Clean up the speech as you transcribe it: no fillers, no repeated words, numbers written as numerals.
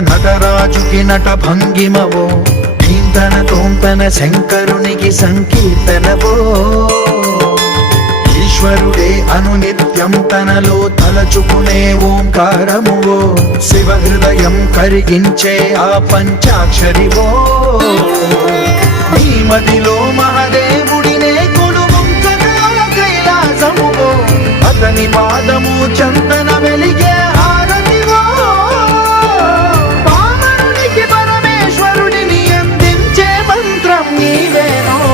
నటరాజుకి నట భంగిమవో, కీర్తన తోంతన శంకరునికి సంకీర్తనవో. ఈశ్వరుడే అనునిత్యం తనలో తలచుకునే ఓంకారమువో, శివ హృదయం కరిగించే ఆ పంచాక్షరివో. నీ మదిలో మహాదేవుడినే కొలువుంచగా కైలాసమువో, అతని పాదము చందన